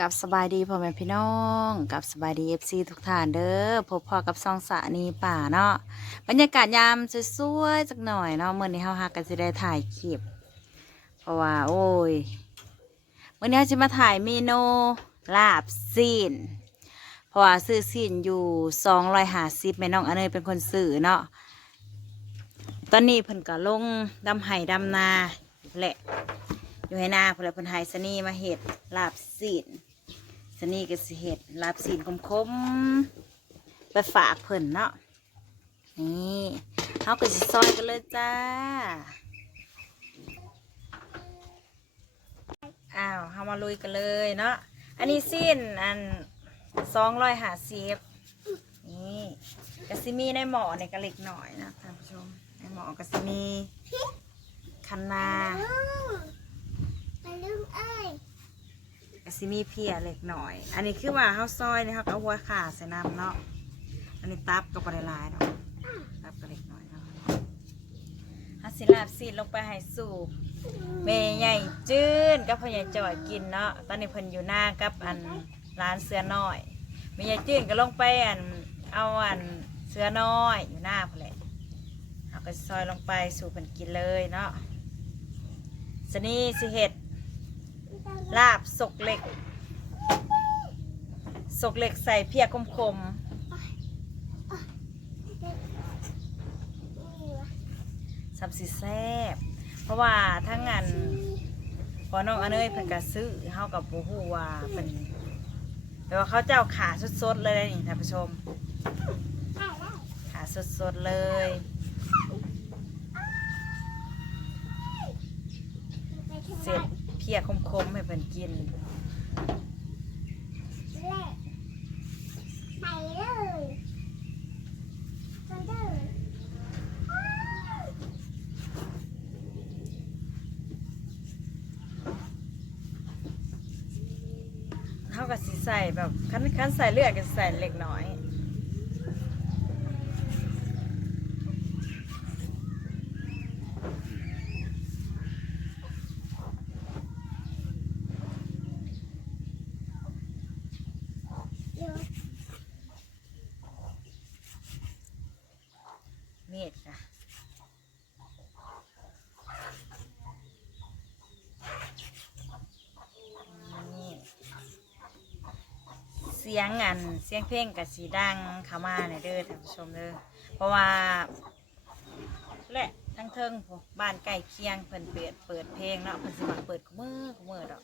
กับสบายดีพ่อแม่พี่น้องกับสบายดีเอฟซีทุกท่านเด้อพบพ่อกับซองสะนีป่าเนาะบรรยากาศยามสวยๆสักหน่อยเนาะเมื่อนี้เฮาฮักกันจะได้ถ่ายคลิปเพราะว่า โอ้ยเมื่อนี้เราจะมาถ่ายเมนูลาบซีนเพราะว่าซื้อซีนอยู่สองร้อยห้าสิบแม่น้องอเนยเป็นคนซื้อเนาะตอนนี้เพิ่นก็ลงดำไห้ดำนาแหละอยู่ให้หน้าเพนแหลเพิ่นใหายสนีมาเห็ดลาบซีน สนีก็สิเห็ดลาบซีนคมๆ ไปฝากเพิ่นเนาะ นี่เฮาก็สิซอยกันเลยจ้า อ้าวเฮามาลุยกันเลยเนาะ อันนี้ซีนอันสองร้อยห้าสิบนี่กะซิมีในหมอในกระเล็กหน่อยนะท่านผู้ชม ในหมอกะซิมีคันนามาลืมเอ้ย กสิมีเพียเล็กหน่อย อันนี้คือว่าข้าวซอยนี่เขาก็หัวขาใส่น้ำเนาะ อันนี้ตับก็บริลายเนาะตับก็เล็กหน้อยเนาะฮัสิลาบซีดลงไปให้สูบเมย์ใหญ่จืนกับพ่อใหญ่จ่อยกินเนาะ ตอนนี้เพิ่นอยู่หน้ากับอันร้านเสือน้อยเมย์ใหญ่จืนก็ลงไปอันเอาอันเสือน้อยอยู่หน้าพอแหละเอาก็ซอยลงไปสู่เพิ่นกินเลยเนาะสนี่สิเห็ด ลาบสกเหล็ก สกเหล็กใส่เพียคมคมๆสับสิแซบเพราะว่าทั้งงานพอน้องอเนยเพิ่นก็ซื้อเฮากับบูฮูว่าเพิ่นแต่ว่าเขาเจ้าขาสดๆเลยนี่ท่านผู้ชม ขาสดๆเลย ร็จเพียคมๆให้เพิ่นกินเลยไปเลยเท่ากับสีใส่แบบคันคันใส่เลือดก็ใส่เล็กน้อย เดี๋ยว มีดค่ะนี่เสียงอันเสียงเพลงกับสีดังเข้ามาในอยเด้อท่านผู้ชมเด้อเพราะว่าและทั้งเทิงพวกบ้านใกล้เคียงเพิ่นเปิดเปิดเพลงเนาะเพิ่นสิมาเปิดมือมือดอก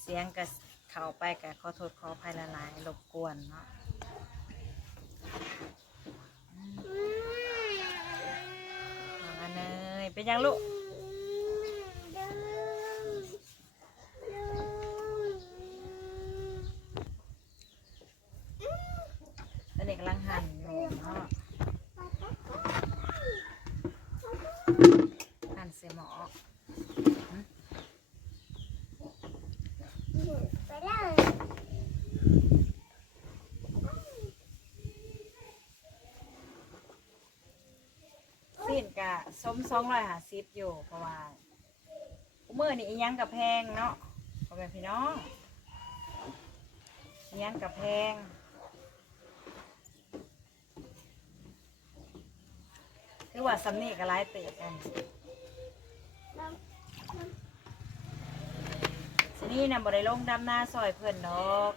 เสียงก็เข้าไปก็ขอโทษขออภัยละลายๆรบกวนเนาะน้องอันเนยเป็นยังลูก ตอนนี้กำลังหั่นอยู่เนาะหั่นเสียหมอ ไปเลย ส้มสองร้อยหาสิบอยู่เพราะว่าเมื่อนี่อีหยังกับแพงเนาะพ่อแม่พี่น้องอีหยังกับแพงคือว่าซัมนี่ก็ไล่เตะกันสนี่นำบริลงดำหน้าซอยเพื่อนดอก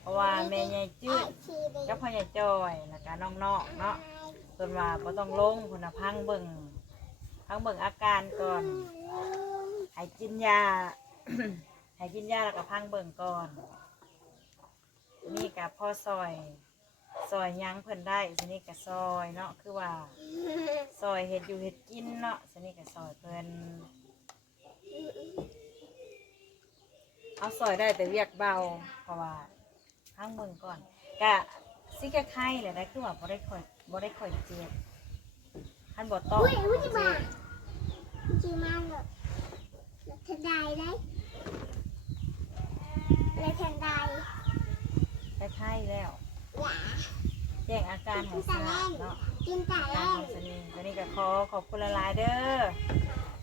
เพราะว่าแม่ใหญ่จืดกับพ่อใหญ่จอยแล้วก็น้องๆเนาะ เพิ่นว่าบ่ต้องลงคุณน่ะพังเบิ่งพังเบิ่งอาการก่อนให้กินยา ให้กินยาแล้วก็พังเบิ่งก่อนนี่กับพ่อซอย ซอยยังเพิ่นได้สนี่กับซอยเนาะคือว่าซอยเห็ดอยู่เห็ดกินเนาะสนี่กับซอยเพิ่นเอาซอยได้แต่เรียกเบาเพราะว่าพังเบิ่งก่อนกะซิกะไข่เลยนะคือว่าบ่ได้ค่อย บ่ได้ค่อยเจ็บคันบ่ต้องอุ้ยอุ้ยจะมาจะมาหรอกแล้วทันใดได้แล้วทันใดได้ไข้แล้วหลาแจ้งอาการของสาเนาะกินแต่อาแรการขกองสนีวันนี้ก็ขอขอบคุณหลายๆเด้อ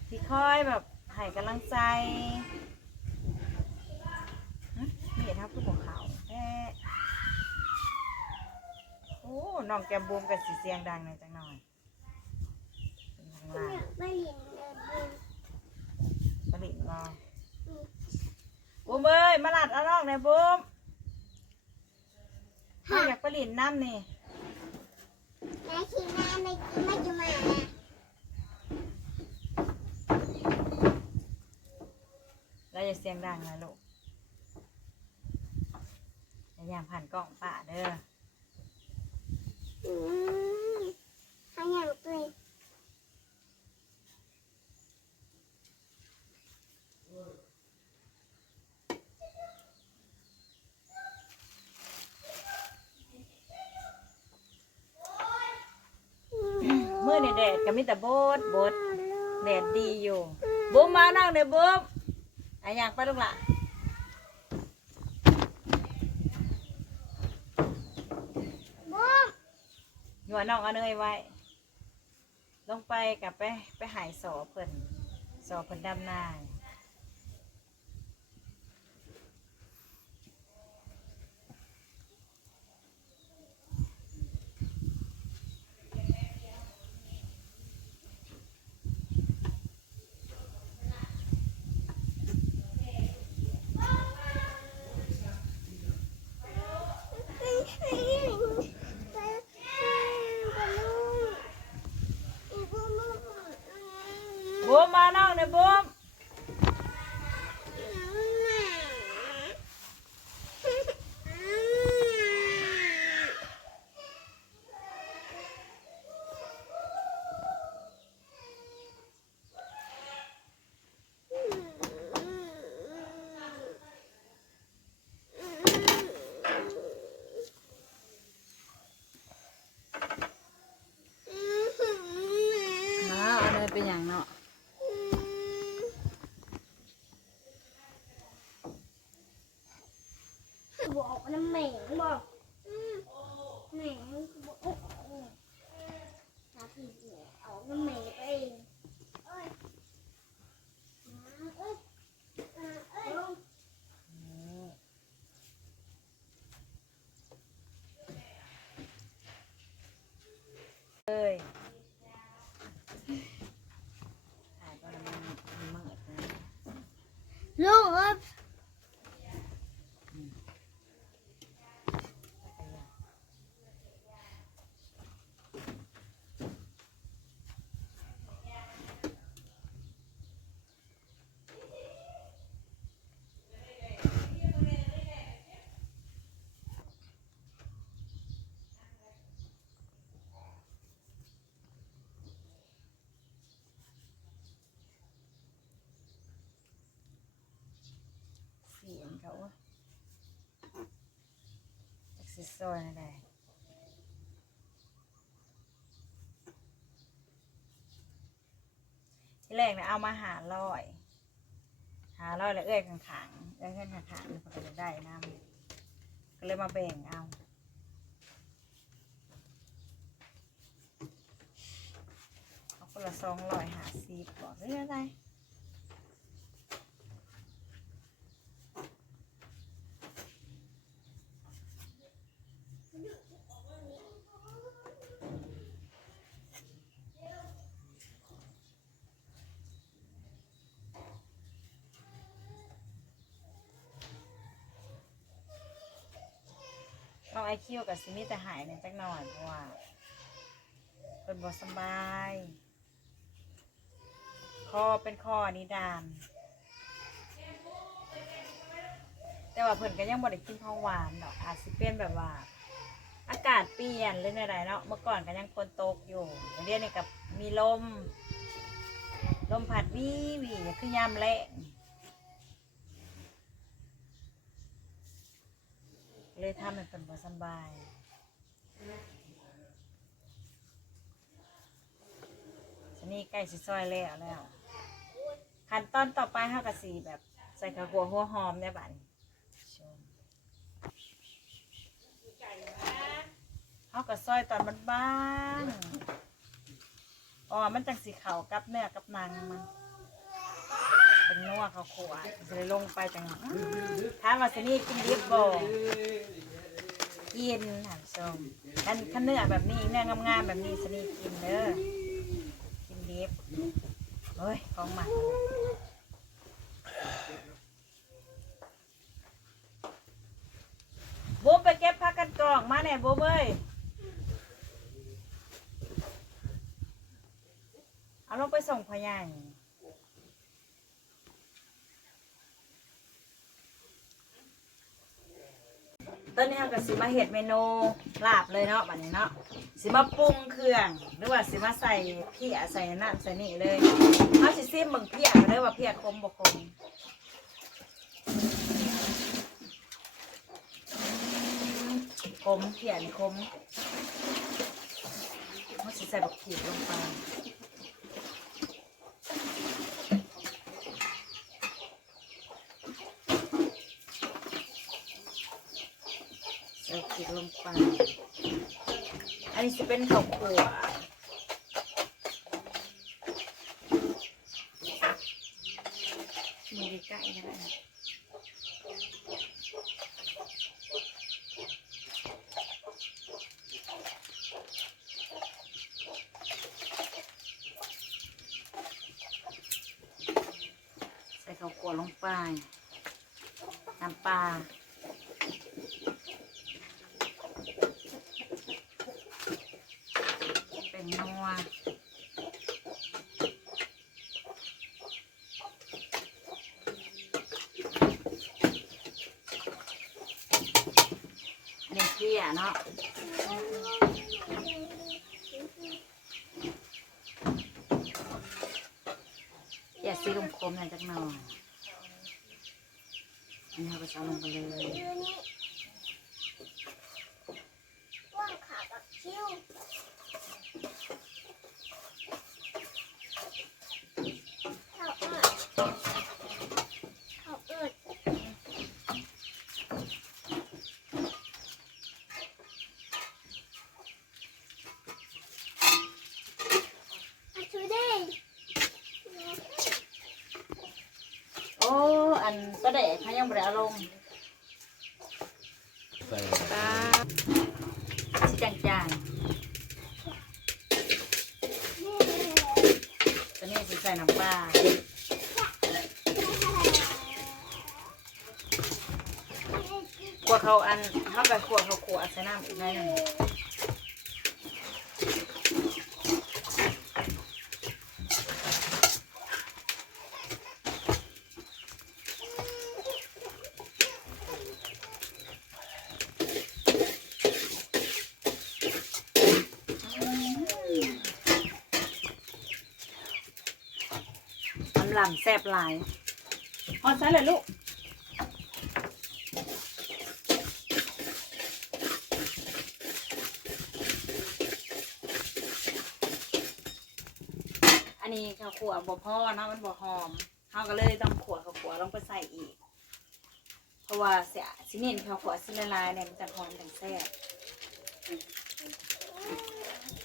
ที่คอยแบบให้กำลังใจน้อง แก้มบุ้มกับสีเสียงดังหน่อยจังหน่อยเป็นทางล่างไปเรียนเดินดูผลิตงอบุ้มเอ้ยมาลัดเอาน้องหน่อยบุ้มเขาอยากไปหลินน้ำนี่แม่ขี่น้ำไม่ไม่จะมาเราจะเสียงดังนะลูกอย่าย่างผ่านกล้องป่าเด้อ อืมทำอย่างตัวเมื่อในแดดก็มีแต่โบดโบดแดดดีอยู่บุ้มมานั่งเด้อบุ้มอะอยากไปลูกละ บุ้ม หัวน้องเอาเนยไว้ ลงไปกับไปไปหายสอเพิ่นสอเพิ่นดำนาบุ้มมาน้องเด้อบุ้ม มาเอาเนยเป็นอย่างเนาะ บอกน้ำเหม่งบอกเหม่งบอกถ้าพี่เสียเอาน้ำเหม่งไปเองเอ้ยเอ้ยเอ้ย เอ้ยถ่ายตอนมันมันมืดนะลูกเอ้ย เสียงเขาอะจักสิ ซอยอะไรที่แรกนะเอามาหาลอยหาลอยแล้วเอ้อยข้างๆเอ้อยข้างๆมันก็จะได้น้ำก็เลยมาแบ่งเอาเอาคนละสองร้อยหาซีก่อนเรื่องอะไร คิวกับซินี่แต่หายเนี่ยจักหน่อยเพราะว่าเป็นบสบายคอเป็นคอนิดาน แต่ว่าเพิ่นก็ยังบ่ได้กินของหวานดอกอาจสิเป็นแบบว่า อากาศเปลี่ยนเลยในไรเนาะเมื่อก่อนก็ยังฝนตกอยู่เดี๋ยวนี้กับมีลม ลมพัดวีวีคือยามแล้ง เลยทำให้เป็นบ่สำบายชนี่ใกล้สิซอยแล้วแล้ว ขั้นตอนต่อไปเฮากะสีแบบ ใส่ข้าวหัวหัวหอมได้บัดนี้ชมเฮากะซอยตอนมันบางอ๋อมันจังสีขากับเนื้อกับหนังมัน เป็นนัวข้าวขัวจะได้ลงไปจังถามว่าชนี่กินดิบบ่กินท่านชมอันขันเนื้อแบบนี้เนื้องามๆแบบนี้สนีกินเด้อกินดิบเฮ้ยของหมักบูไปเก็บผักกันกรองมาแน่บูเบ้ยเอาลงไปส่งพยาน ตอนนี้เราก็สิมาเห็ดเมนูลาบเลยเนาะบัดนี้เนาะสิมาปรุงเครื่องหรือว่าสิมาใส่เพียใส่นั่นใส่นี่เลยเอาสิซิมเบิ่งเพียก็ได้ว่าเพียคมบ่คมคมเพียนคมเอาสิใส่บักขีดลงไป ใส่พริกลงไป อันนี้จะเป็นข้าวคั่วมีใกล้ๆก็ได้ใส่ข้าวคั่วลงไปน้ำปลา เป็นนัวอันนี้เพี้ยเนาะอย่าซีลมคมน่อยจักหน่อยอันนี้เราก็จะเอลงไปเลย ยืนนี่ว่างขาบักคิ้วเขาเอิดเขาเอิดอาชูเด้ โอ้อันก็ได้เขา ยังบ่ได้เอาลงใส่ปลาสีจางจางๆตัวนี้สิใส่น้ำปลาขวดเขาอันเท่ากับขวดเขาขวดใส่น้ำอีกหน่อยหนึ่ง น้ำลำแซ่บหลายพอใส่เลยลูกอันนี้ข้าวขัวบ่พอเนาะมันบ่หอมเขาก็เลยต้องขัวข้าวขัวลงไปใส่อีก เพราะว่าเสียสิเน้นข้าวขัวสิละลายเนี่ยมันจะหอมแต่แซ่บ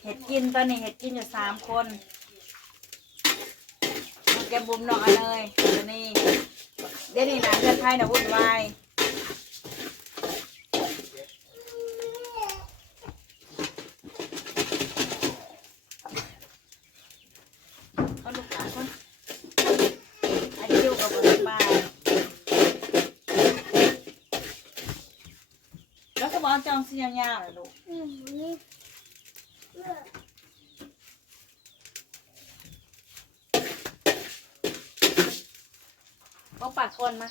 เห็ดกินตอนนี้เห็ดกินอยู่สามคนน้อง แกบุ๋มน้องอนเนยตัวนี้เดี๋ยวนี้นะเพื่อนไทยนะวุ่นวายคนลูกหลานคนอายุกับบนบ้านแล้วก็บอกเอาจองเสียาวๆเลยลูก อืมนี่ เอกบอกปากคนมา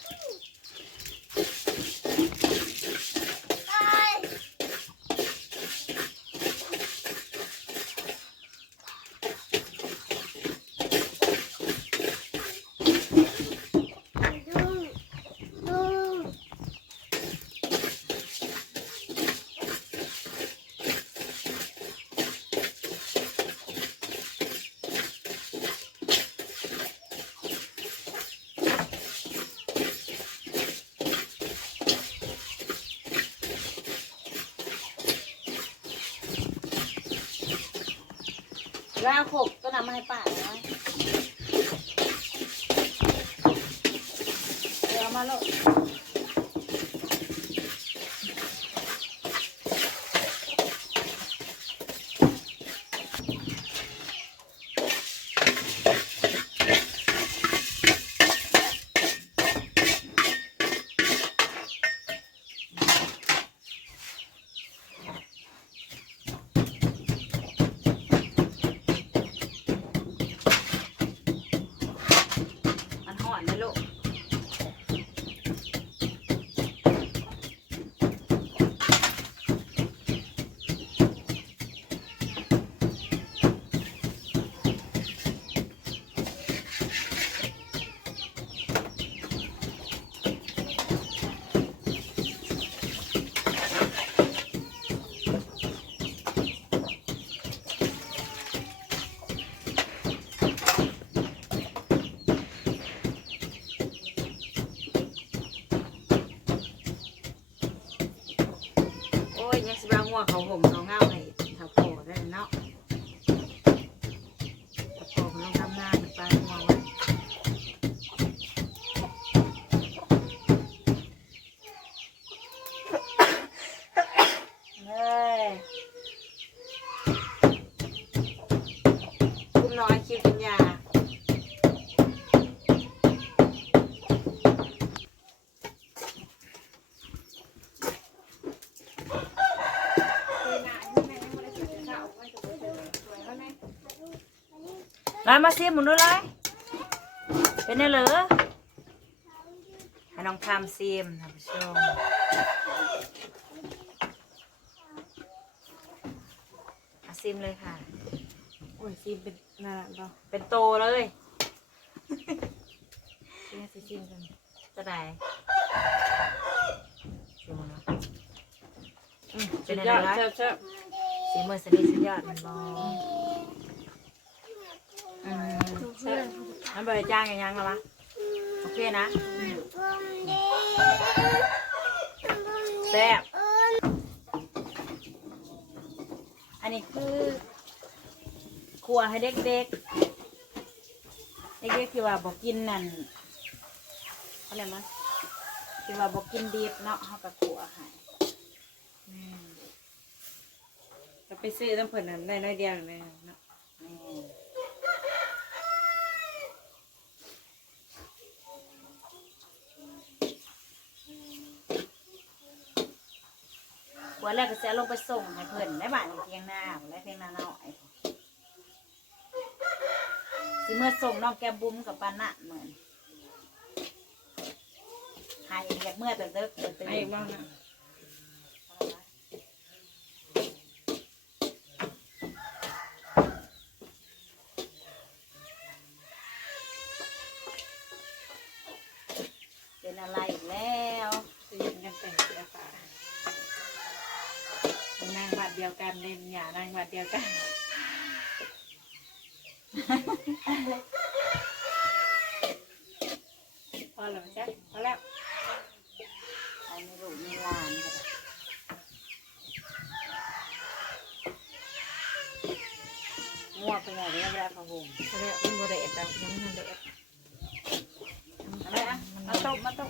แล้วเอาขบก็นำมาให้ป้านะเดี๋ยวมาโลด งั วเขาผมเขาเงาให้ถ้าโผล่ได้เนาะถ้าโผล่มันต้องทำหน้าเป็นปลางัวไว้เฮ้ยคุณน้อยคิวกินยา ร้อยมาซิมหมุนด้วยเลยเป็นไงเหรอให้น้องทำซิมท่านผู้ชมเอาซิมเลยค่ะ โอ้ยซีมเป็นน่ารักเนาะเป็นโตเลยซีมซีมกันจะได้ซิมเนาะอืมสุเป็นดไงยอดร้อยเชิบเชิบสีมือสนิทสุดยอดมันบอ อืมเชิบมันบริจ้างยังยังหรอวะโอเคนะแซ่บอันนี้คือครัวให้เด็กๆ เด็กๆที่ว่าบอกกินนั่นอะไรมั้ยที่ว่าบอกกินดิบเนาะเขาก็ครัวให้จะไปซื้อน้ำผึ้งนั้นได้น้อยเดียวเลยนะ หัวแรกก็จะลงไปส่งให้เพื่อนได้บ้านอยู่เพียงหน้าและเพียงหน้าน้อยสิเมื่อส่งน้องแกบุ้มกับปานะเหมือนหายอยากเมื่อตื่นเต้นตื่นตื่นไอ้บ้างนะเป็นอะไรอีกแล้ว ซื้อกันแต่งเสื้อผ้าเป็ นนางบัดเดียวกันเล่นหย่านางบัดเดียวกัน พอแล้วไหมจ๊ะพอแล้วใครไม่รู้มีหลานก็ได้มั่วไปไหนก็ไม่ได้พะวงพอแล้วมันโมเดลแต่ยังไม่ทันเดลอะไรอะมาต้มมาต้ม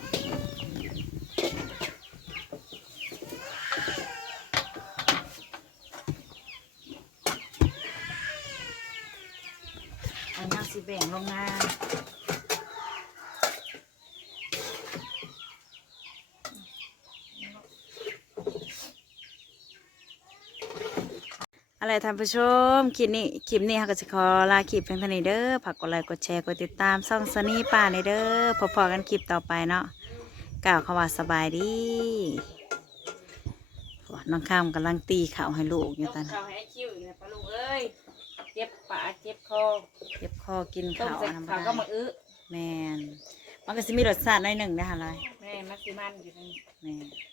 สิแบ่งลงมาอะไรท่านผู้ชมคลิปนี้คลิปนี้เขาก็จะขอลาคลิปเพียงเท่านี้เด้อฝากกดไลค์กดแชร์กดติดตามช่องสนี่ป่าในเด้อพอๆกันคลิปต่อไปเนาะกล่าวคำว่าสบายดีน้องข้ามกำลังตีข่าวให้ลูกอยู่ตอนนั้เขาให้คิวอยู่นะปลาลูกเอ้ย เจ็บปากเจ็บคอเจ็บคอกินต้มข้าวใส่น้ำข้าวลาก็ยมาอื้อแมนมันก็จะมีรสชาติหน่อยหนึ่งนะคะไรแม่มักซิมันอยู่ในแมน